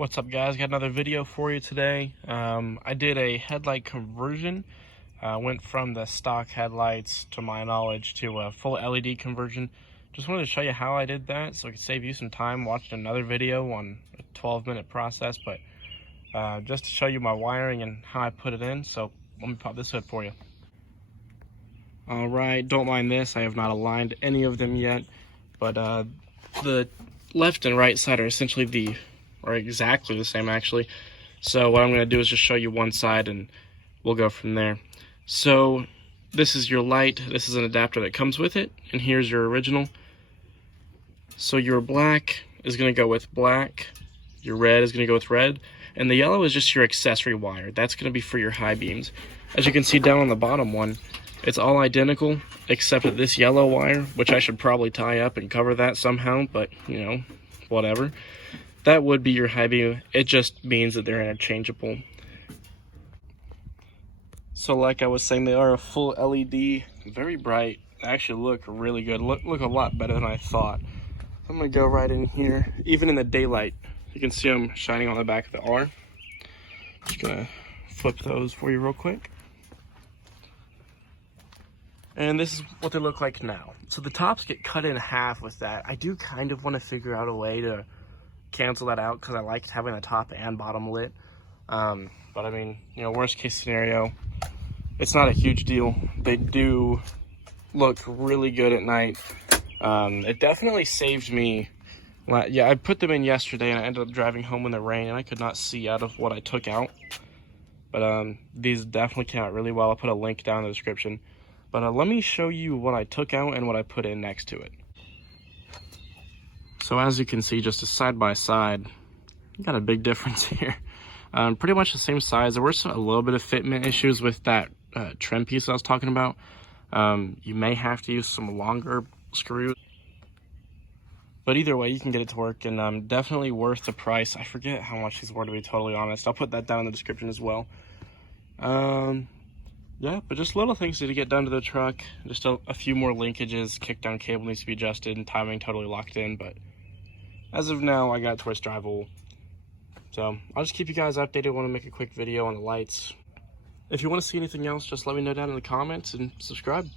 What's up, guys? Got another video for you today. I did a headlight conversion. Went from the stock headlights, to my knowledge, to a full LED conversion. Just wanted to show you how I did that so I could save you some time watching another video on a 12-minute process, but just to show you my wiring and how I put it in. So let me pop this hood for you. Alright, don't mind this. I have not aligned any of them yet, but the left and right side are essentially exactly the same, actually. So what I'm going to do is just show you one side and we'll go from there. So this is your light. This is an adapter that comes with it, and here's your original. So your black is going to go with black, your red is going to go with red, and the yellow is just your accessory wire. That's going to be for your high beams. As you can see down on the bottom one, it's all identical except for this yellow wire, which I should probably tie up and cover that somehow, but you know, whatever. That would be your high beam. It just means that they're interchangeable. So like I was saying, they are a full LED, very bright. They actually look really good. Look a lot better than I thought. I'm gonna go right in here. Even in the daylight, you can see them shining on the back of the R. Just gonna flip those for you real quick. And this is what they look like now. So the tops get cut in half with that. I do kind of want to figure out a way to cancel that out because I liked having the top and bottom lit. But I mean, you know, worst case scenario, it's not a huge deal. They do look really good at night. It definitely saved me. Yeah, I put them in yesterday and I ended up driving home in the rain and I could not see out of what I took out. But these definitely came out really well. I'll put a link down in the description. But let me show you what I took out and what I put in next to it. So as you can see, just a side by side, you got a big difference here. Pretty much the same size. There were a little bit of fitment issues with that trim piece I was talking about. You may have to use some longer screws. But either way, you can get it to work, and definitely worth the price. I forget how much these were, to be totally honest. I'll put that down in the description as well. Yeah, but just little things to get done to the truck. Just a few more linkages. Kickdown cable needs to be adjusted and timing totally locked in, but as of now, I got it to where it's drivable. So I'll just keep you guys updated. I want to make a quick video on the lights. If you want to see anything else, just let me know down in the comments and subscribe.